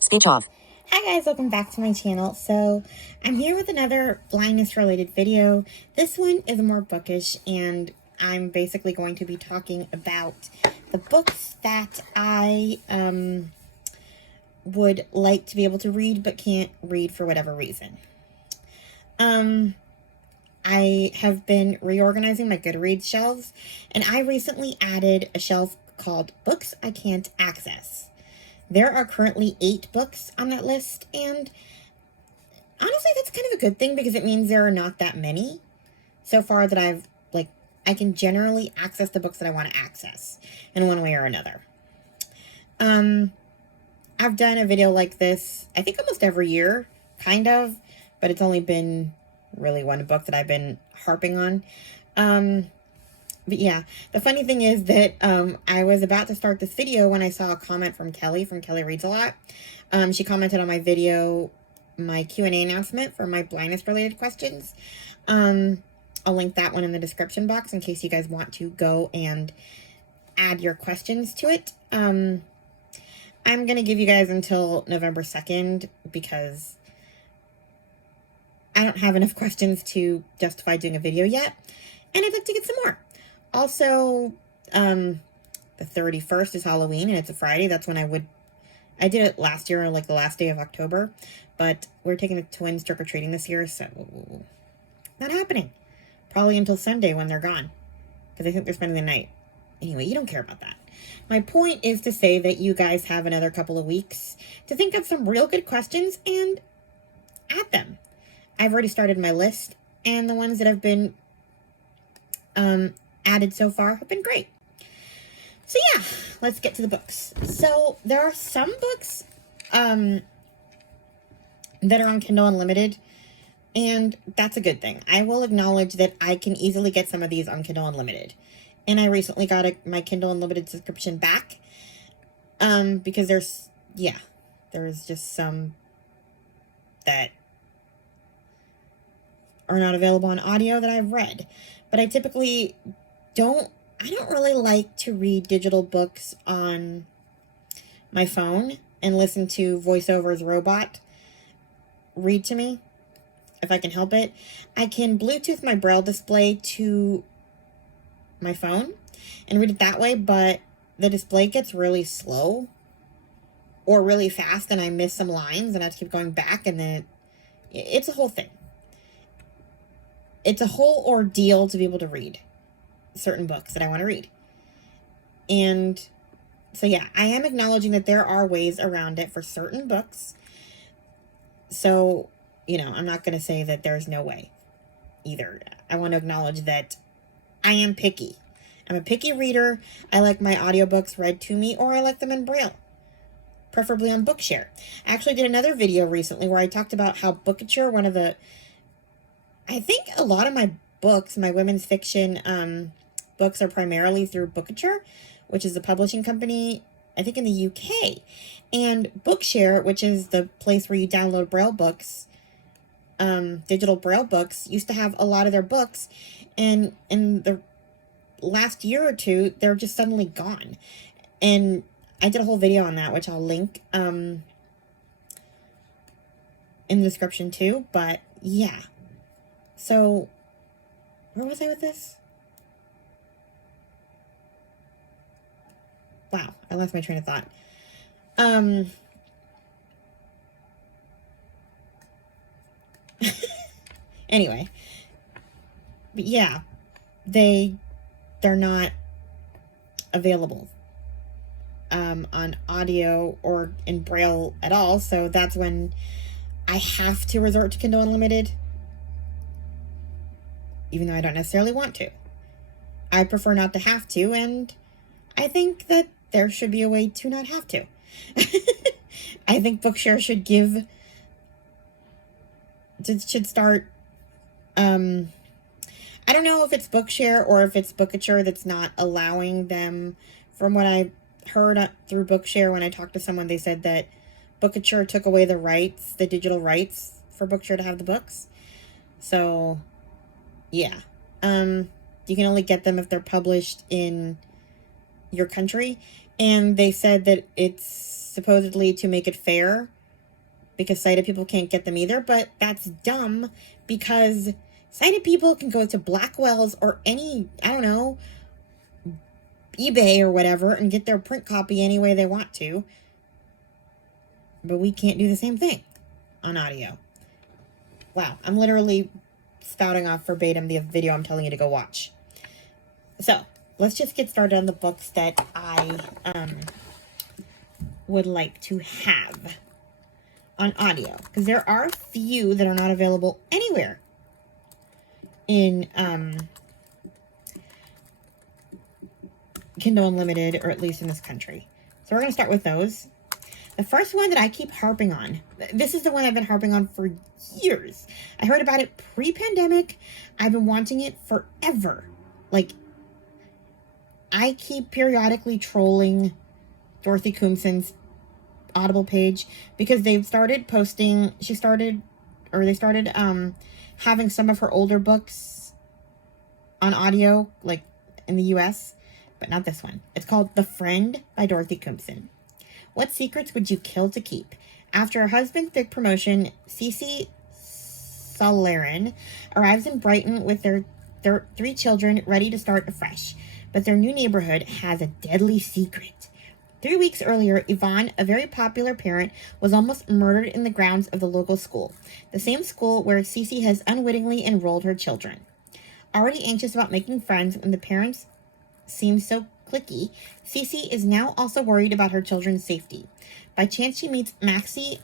Speech off. Hi guys, welcome back to my channel. So I'm here with another blindness related video. This one is more bookish, and I'm basically going to be talking about the books that I would like to be able to read but can't read for whatever reason. I have been reorganizing my Goodreads shelves, and I recently added a shelf called Books I Can't Access. There are currently 8 books on that list, and honestly, that's kind of a good thing because it means there are not that many so far that I can generally access the books that I want to access in one way or another. I've done a video like this, I think almost every year, kind of, but it's only been really one book that I've been harping on. But yeah, the funny thing is that I was about to start this video when I saw a comment from Kelly Reads a Lot. She commented on my video, my Q&A announcement for my blindness related questions. I'll link that one in the description box in case you guys want to go and add your questions to it. I'm going to give you guys until November 2nd because I don't have enough questions to justify doing a video yet, and I'd like to get some more. Also, the 31st is Halloween, and it's a Friday. That's when I did it last year, like the last day of October, but we're taking the twins trick-or-treating this year, so not happening. Probably until Sunday when they're gone, because I think they're spending the night. Anyway, you don't care about that. My point is to say that you guys have another couple of weeks to think of some real good questions and add them. I've already started my list, and the ones that have been added so far have been great. So yeah, let's get to the books. So there are some books that are on Kindle Unlimited, and that's a good thing. I will acknowledge that I can easily get some of these on Kindle Unlimited, and I recently got my Kindle Unlimited subscription back because there's just some that are not available on audio that I've read. But I typically don't really like to read digital books on my phone and listen to VoiceOver's robot read to me if I can help it. I can Bluetooth my Braille display to my phone and read it that way, but the display gets really slow or really fast and I miss some lines and I have to keep going back, and then it's a whole thing. It's a whole ordeal to be able to read certain books that I want to read. And so, yeah, I am acknowledging that there are ways around it for certain books. So, I'm not going to say that there's no way either. I want to acknowledge that I am picky. I'm a picky reader. I like my audiobooks read to me, or I like them in Braille, preferably on Bookshare. I actually did another video recently where I talked about how Bookouture, I think a lot of my books, my women's fiction books, are primarily through Bookouture, which is a publishing company, I think in the UK. And Bookshare, which is the place where you download Braille books, digital Braille books, used to have a lot of their books. And in the last year or two, they're just suddenly gone. And I did a whole video on that, which I'll link in the description too. But yeah. So, where was I with this? Wow, I lost my train of thought. Anyway. But yeah, they're not available on audio or in Braille at all, so that's when I have to resort to Kindle Unlimited. Even though I don't necessarily want to. I prefer not to have to, and I think that there should be a way to not have to. I think Bookshare should start, I don't know if it's Bookshare or if it's Bookouture that's not allowing them. From what I heard through Bookshare, when I talked to someone, they said that Bookouture took away the digital rights for Bookshare to have the books. So yeah, you can only get them if they're published in your country, And they said that it's supposedly to make it fair because sighted people can't get them either. But that's dumb because sighted people can go to Blackwell's or any, I don't know, eBay or whatever and get their print copy any way they want to. But we can't do the same thing on audio. Wow, I'm literally spouting off verbatim the video I'm telling you to go watch. So, let's just get started on the books that I would like to have on audio. Because there are a few that are not available anywhere in Kindle Unlimited, or at least in this country. So we're going to start with those. The first one that I keep harping on, this is the one I've been harping on for years. I heard about it pre-pandemic. I've been wanting it forever. Like, I keep periodically trolling Dorothy Coomson's Audible page because they've started posting, they started having some of her older books on audio, like in the US, but not this one. It's called The Friend by Dorothy Coomson. What secrets would you kill to keep? After her husband's big promotion, Cece Solarin arrives in Brighton with their 3 children ready to start afresh. But their new neighborhood has a deadly secret. 3 weeks earlier, Yvonne, a very popular parent, was almost murdered in the grounds of the local school, the same school where Cece has unwittingly enrolled her children. Already anxious about making friends when the parents seem so cliquey, Cece is now also worried about her children's safety. By chance, she meets Maxie,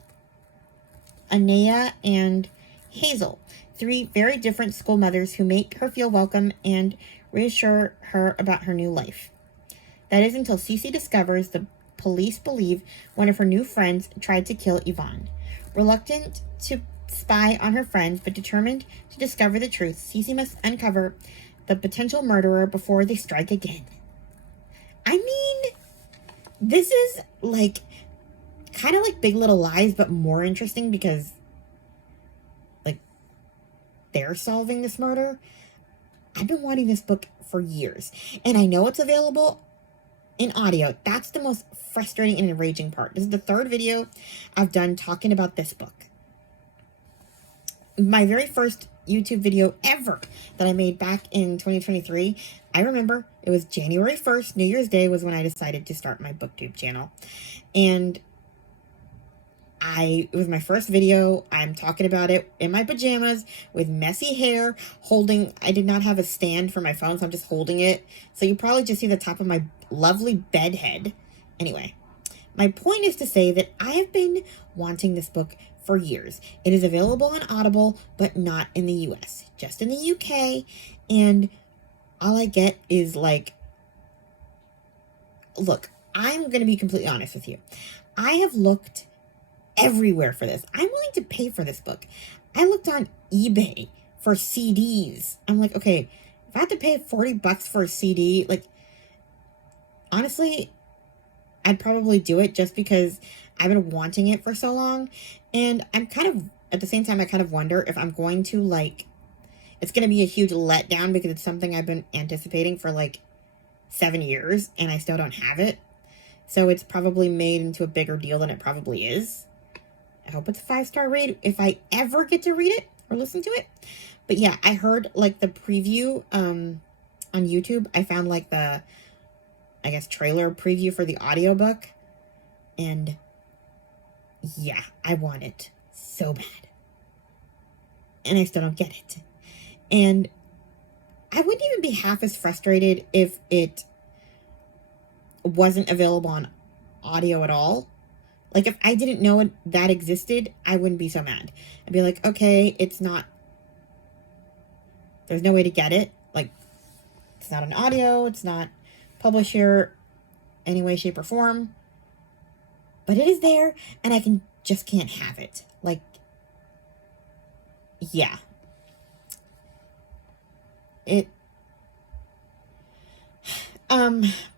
Anaya, and Hazel, 3 very different school mothers who make her feel welcome and reassure her about her new life. That is until Cece discovers the police believe one of her new friends tried to kill Yvonne. Reluctant to spy on her friends, but determined to discover the truth, Cece must uncover the potential murderer before they strike again. I mean, this is like kind of like Big Little Lies, but more interesting because like they're solving this murder. I've been wanting this book for years, and I know it's available in audio. That's the most frustrating and enraging part. This is the 3rd video I've done talking about this book. My very first YouTube video ever that I made back in 2023, I remember it was January 1st, New Year's Day was when I decided to start my Booktube channel. And it was my first video. I'm talking about it in my pajamas with messy hair, I did not have a stand for my phone, so I'm just holding it. So you probably just see the top of my lovely bed head. Anyway, my point is to say that I have been wanting this book for years. It is available on Audible, but not in the US, just in the UK. And all I get is like, look, I'm going to be completely honest with you. I have looked everywhere for this. I'm willing to pay for this book. I looked on eBay for CDs. I'm like, okay, if I have to pay $40 for a CD, like, honestly, I'd probably do it just because I've been wanting it for so long. And I'm kind of, at the same time, I kind of wonder if I'm going to, like, it's going to be a huge letdown because it's something I've been anticipating for, like, 7 years, and I still don't have it. So it's probably made into a bigger deal than it probably is. I hope it's a 5-star read if I ever get to read it or listen to it. But yeah, I heard, like, the preview on YouTube. I found, like, the, I guess, trailer preview for the audiobook. And yeah, I want it so bad. And I still don't get it. And I wouldn't even be half as frustrated if it wasn't available on audio at all. Like, if I didn't know that existed, I wouldn't be so mad. I'd be like, okay, it's not, there's no way to get it. Like, it's not an audio, it's not published here any way, shape, or form. But it is there, and I just can't have it. Like, yeah.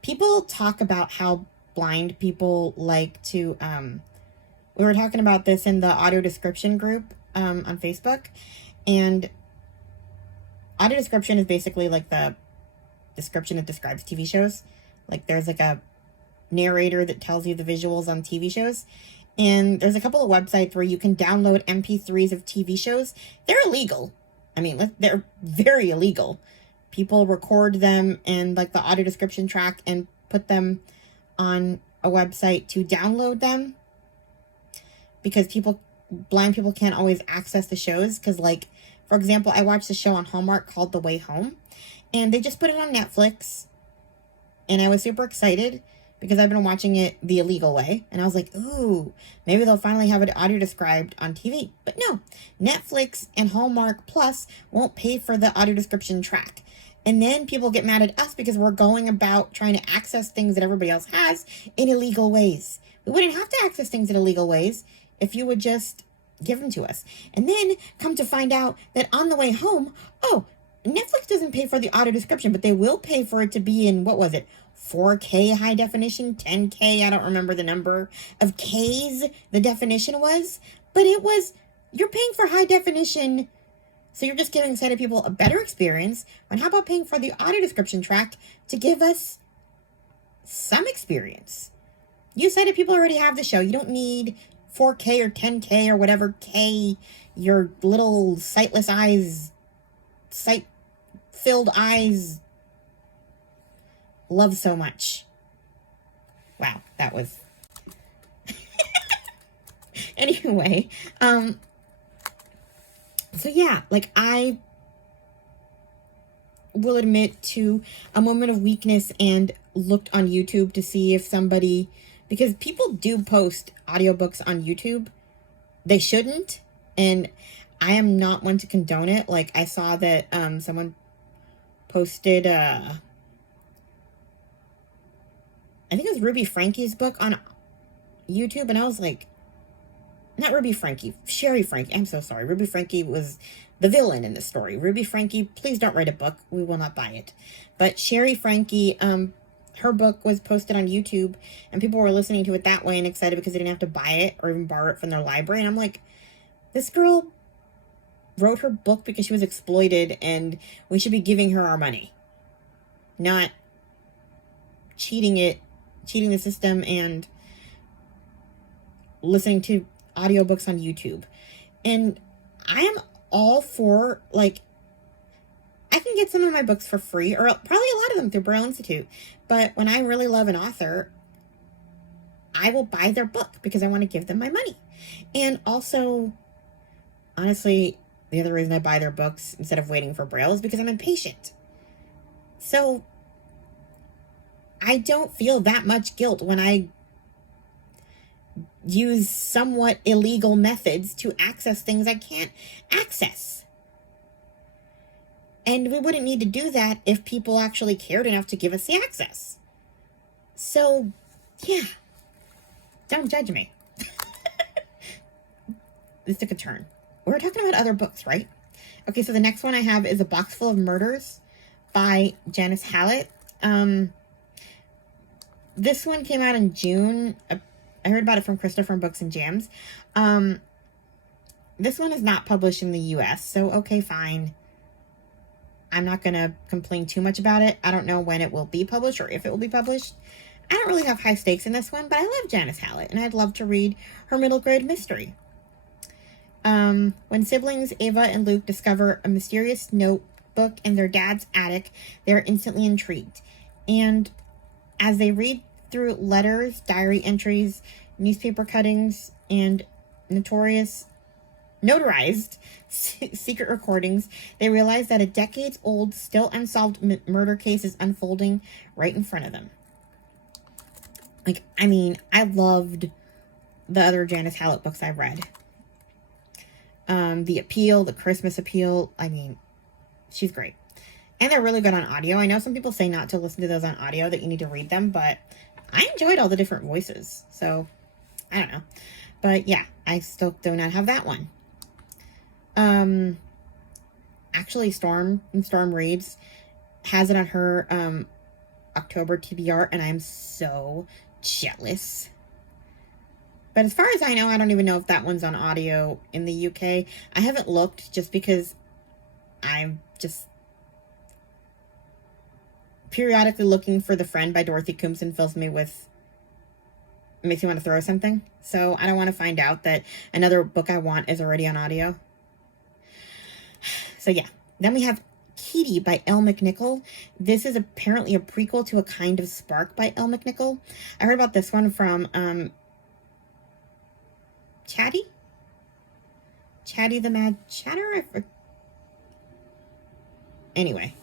People talk about how blind people like to, we were talking about this in the audio description group, on Facebook, and audio description is basically like the description that describes TV shows. Like, there's like a narrator that tells you the visuals on TV shows. And there's a couple of websites where you can download MP3s of TV shows. They're illegal. I mean, they're very illegal. People record them and like the audio description track and put them on a website to download them, because blind people can't always access the shows. Because, like, for example, I watched a show on Hallmark called The Way Home, and they just put it on Netflix, and I was super excited because I've been watching it the illegal way, and I was like, ooh, maybe they'll finally have it audio described on TV. But no, Netflix and Hallmark Plus won't pay for the audio description track. And then people get mad at us because we're going about trying to access things that everybody else has in illegal ways. We wouldn't have to access things in illegal ways if you would just give them to us. And then come to find out that on The Way Home, oh, Netflix doesn't pay for the audio description, but they will pay for it to be in, what was it, 4K high definition, 10K, I don't remember the number of Ks the definition was, but it was, you're paying for high definition, so you're just giving sighted people a better experience, when how about paying for the audio description track to give us some experience? You sighted people already have the show. You don't need 4K or 10K or whatever K your little sightless eyes, sight-filled eyes love so much. Wow, that was... Anyway, so yeah, like, I will admit to a moment of weakness and looked on YouTube to see if somebody, because people do post audiobooks on YouTube. They shouldn't, and I am not one to condone it. Like, I saw that someone posted I think it was Ruby Frankie's book on YouTube, and I was like, not Ruby Frankie, Sherry Frankie. I'm so sorry. Ruby Frankie was the villain in the story. Ruby Frankie, please don't write a book. We will not buy it. But Sherry Frankie, her book was posted on YouTube, and people were listening to it that way and excited because they didn't have to buy it or even borrow it from their library. And I'm like, this girl wrote her book because she was exploited, and we should be giving her our money, not cheating the system and listening to audiobooks on YouTube. And I am all for, like, I can get some of my books for free, or probably a lot of them through Braille Institute. But when I really love an author, I will buy their book because I want to give them my money. And also, honestly, the other reason I buy their books instead of waiting for Braille is because I'm impatient. So I don't feel that much guilt when I use somewhat illegal methods to access things I can't access. And we wouldn't need to do that if people actually cared enough to give us the access. So, yeah. Don't judge me. This took a turn. We're talking about other books, right? Okay, so the next one I have is A Box Full of Murders by Janice Hallett. This one came out in June. I heard about it from Krista from Books and Jams. This one is not published in the US, so okay, fine. I'm not going to complain too much about it. I don't know when it will be published or if it will be published. I don't really have high stakes in this one, but I love Janice Hallett, and I'd love to read her middle grade mystery. When siblings Ava and Luke discover a mysterious notebook in their dad's attic, they're instantly intrigued. And as they read through letters, diary entries, newspaper cuttings, and notarized secret recordings, they realize that a decades-old, still unsolved murder case is unfolding right in front of them. Like, I mean, I loved the other Janice Hallett books I've read. The Appeal, the Christmas Appeal, I mean, she's great. And they're really good on audio. I know some people say not to listen to those on audio, that you need to read them, but I enjoyed all the different voices. So, I don't know. But yeah, I still do not have that one. Actually, Storm Reads has it on her October TBR, and I'm so jealous. But as far as I know, I don't even know if that one's on audio in the UK. I haven't looked just because I'm just periodically looking for The Friend by Dorothy Coomson fills me with makes me want to throw something. So I don't want to find out that another book I want is already on audio. So yeah. Then we have Kitty by Elle McNichol. This is apparently a prequel to A Kind of Spark by Elle McNichol. I heard about this one from Chatty the Mad Chatter? Anyway.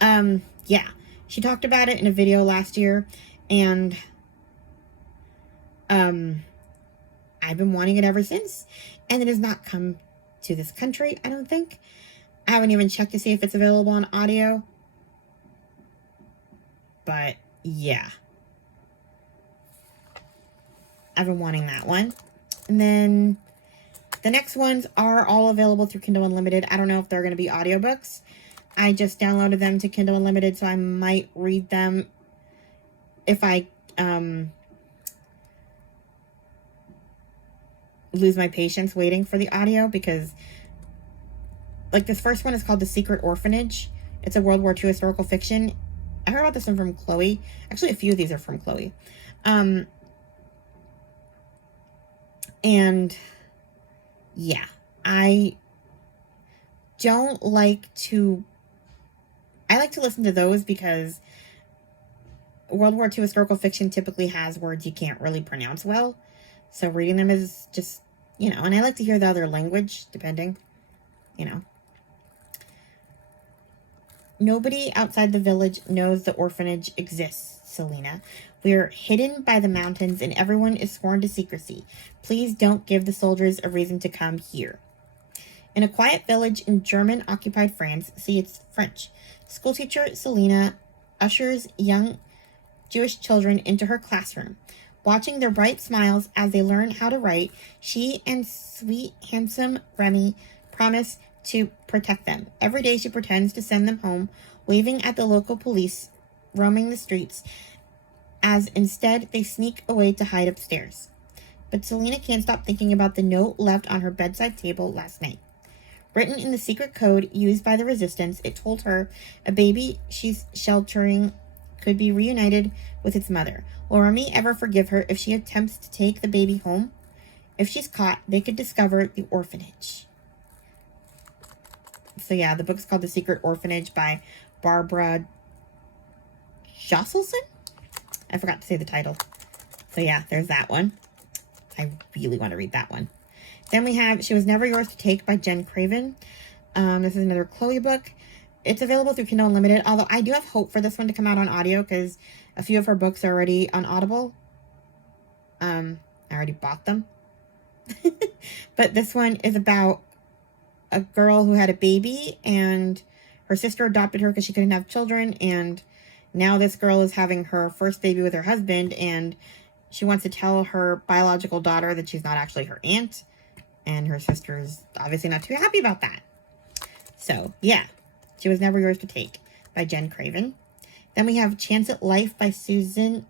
Yeah. She talked about it in a video last year, and I've been wanting it ever since, and it has not come to this country, I don't think. I haven't even checked to see if it's available on audio. But yeah. I've been wanting that one. And then the next ones are all available through Kindle Unlimited. I don't know if they're going to be audiobooks. I just downloaded them to Kindle Unlimited, so I might read them if I lose my patience waiting for the audio, because like this first one is called The Secret Orphanage. It's a World War II historical fiction. I heard about this one from Chloe. Actually, a few of these are from Chloe. And yeah, I like to listen to those because World War II historical fiction typically has words you can't really pronounce well. So reading them is just, and I like to hear the other language, depending, Nobody outside the village knows the orphanage exists, Selena. We're hidden by the mountains and everyone is sworn to secrecy. Please don't give the soldiers a reason to come here. In a quiet village in German-occupied France, see, it's French, schoolteacher Selena ushers young Jewish children into her classroom. Watching their bright smiles as they learn how to write, she and sweet, handsome Remy promise to protect them. Every day she pretends to send them home, waving at the local police roaming the streets, as instead they sneak away to hide upstairs. But Selena can't stop thinking about the note left on her bedside table last night. Written in the secret code used by the resistance, it told her a baby she's sheltering could be reunited with its mother. Will Remy ever forgive her if she attempts to take the baby home? If she's caught, they could discover the orphanage. So yeah, the book's called The Secret Orphanage by Barbara Josselson? I forgot to say the title. So yeah, there's that one. I really want to read that one. Then we have She Was Never Yours to Take by Jen Craven. This is another Chloe book. It's available through Kindle Unlimited, although I do have hope for this one to come out on audio because a few of her books are already on Audible. I already bought them. But this one is about a girl who had a baby and her sister adopted her because she couldn't have children, and now this girl is having her first baby with her husband, and she wants to tell her biological daughter that she's not actually her aunt, and her sister's obviously not too happy about that. So yeah, She Was Never Yours to Take by Jen Craven. Then we have Chance at Life by Susan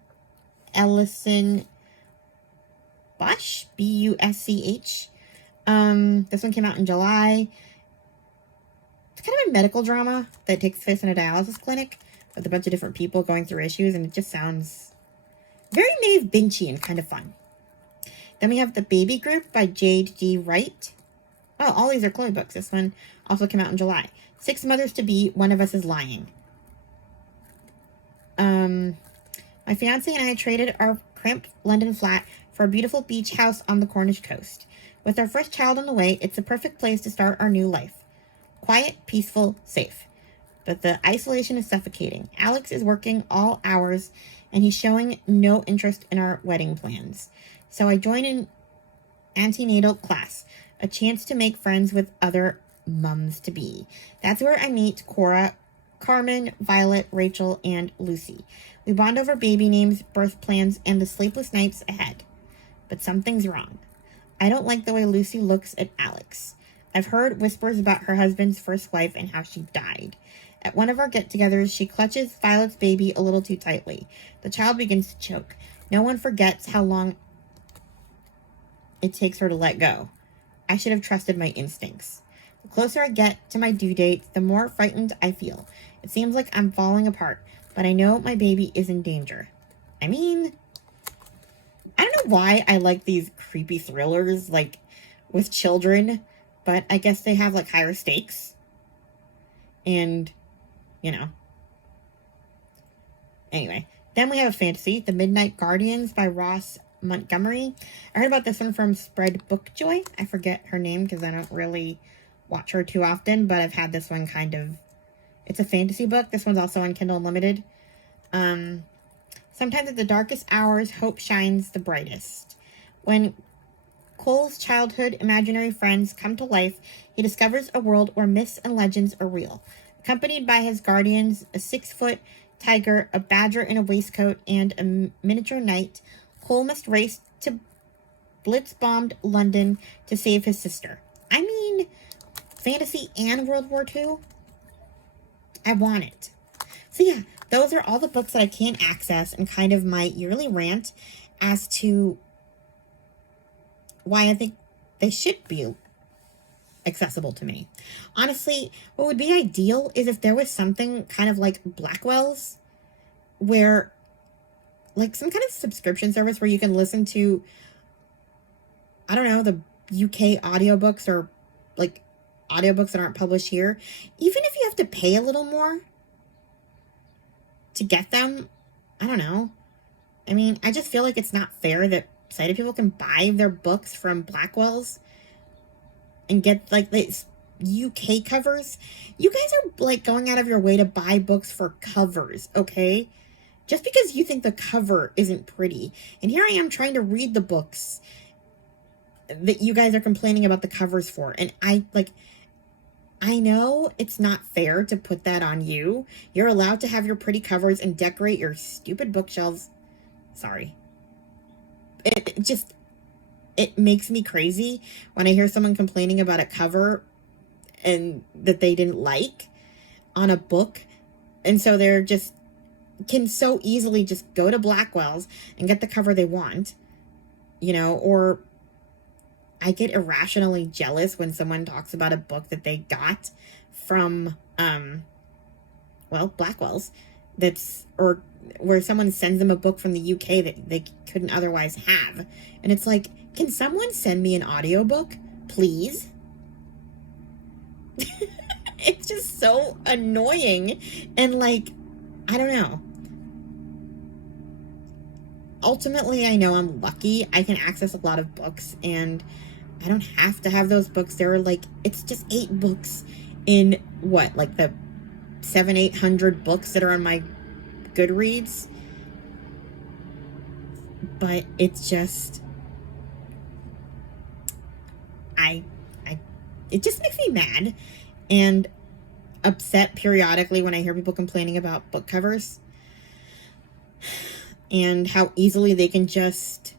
Ellison Busch, B-U-S-C-H. This one came out in July. It's kind of a medical drama that takes place in a dialysis clinic with a bunch of different people going through issues, and it just sounds very Maeve Binchy and kind of fun. Then we have The Baby Group by Jade D. Wright. Oh, all these are Chloe books. This one also came out in July. 6 Mothers to Be, One of Us is Lying. My fiance and I traded our cramped London flat for a beautiful beach house on the Cornish coast. With our first child on the way, it's the perfect place to start our new life. Quiet, peaceful, safe. But the isolation is suffocating. Alex is working all hours, and he's showing no interest in our wedding plans. So I joined an antenatal class, a chance to make friends with other mums-to-be. That's where I meet Cora, Carmen, Violet, Rachel, and Lucy. We bond over baby names, birth plans, and the sleepless nights ahead. But something's wrong. I don't like the way Lucy looks at Alex. I've heard whispers about her husband's first wife and how she died. At one of our get-togethers, she clutches Violet's baby a little too tightly. The child begins to choke. No one forgets how long it takes her to let go. I should have trusted my instincts. The closer I get to my due date, the more frightened I feel. It seems like I'm falling apart, but I know my baby is in danger. I mean, I don't know why I like these creepy thrillers, like, with children, but I guess they have, like, higher stakes. And, you know. Anyway, then we have a fantasy, The Midnight Guardians by Ross Montgomery. I heard about this one from Spread Bookjoy. I forget her name because I don't really watch her too often, but I've had this one kind of... It's a fantasy book. This one's also on Kindle Unlimited. Sometimes at the darkest hours, hope shines the brightest. When Cole's childhood imaginary friends come to life, he discovers a world where myths and legends are real. Accompanied by his guardians, a 6-foot tiger, a badger in a waistcoat, and a miniature knight, Cole must race to blitz-bombed London to save his sister. I mean, fantasy and World War II? I want it. So yeah, those are all the books that I can't access and kind of my yearly rant as to why I think they should be accessible to me. Honestly, what would be ideal is if there was something kind of like Blackwell's, where, like, some kind of subscription service where you can listen to, I don't know, the UK audiobooks or, like, audiobooks that aren't published here. Even if you have to pay a little more to get them, I don't know. I mean, I just feel like it's not fair that sighted people can buy their books from Blackwell's and get, like, the UK covers. You guys are, like, going out of your way to buy books for covers, okay? Just because you think the cover isn't pretty. And here I am trying to read the books that you guys are complaining about the covers for. And I know it's not fair to put that on you. You're allowed to have your pretty covers and decorate your stupid bookshelves. Sorry. It makes me crazy when I hear someone complaining about a cover and that they didn't like on a book. And so they're just, can so easily just go to Blackwell's and get the cover they want, you know, or I get irrationally jealous when someone talks about a book that they got from, Blackwell's, or where someone sends them a book from the UK that they couldn't otherwise have. And it's like, can someone send me an audiobook, please? It's just so annoying. And, like, I don't know. Ultimately, I know I'm lucky. I can access a lot of books, and I don't have to have those books. There are, like, it's just 8 books in, what, like the 700-800 books that are on my Goodreads. But it's just, it just makes me mad and upset periodically when I hear people complaining about book covers and how easily they can just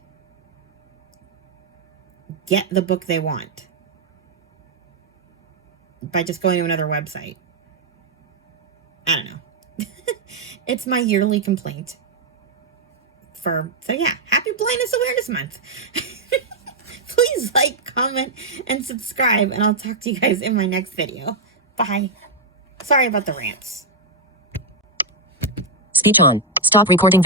get the book they want by just going to another website. I don't know. It's my yearly complaint. So yeah, happy Blindness Awareness Month. Please like, comment, and subscribe, and I'll talk to you guys in my next video. Bye. Sorry about the rants. Speech on. Stop recording.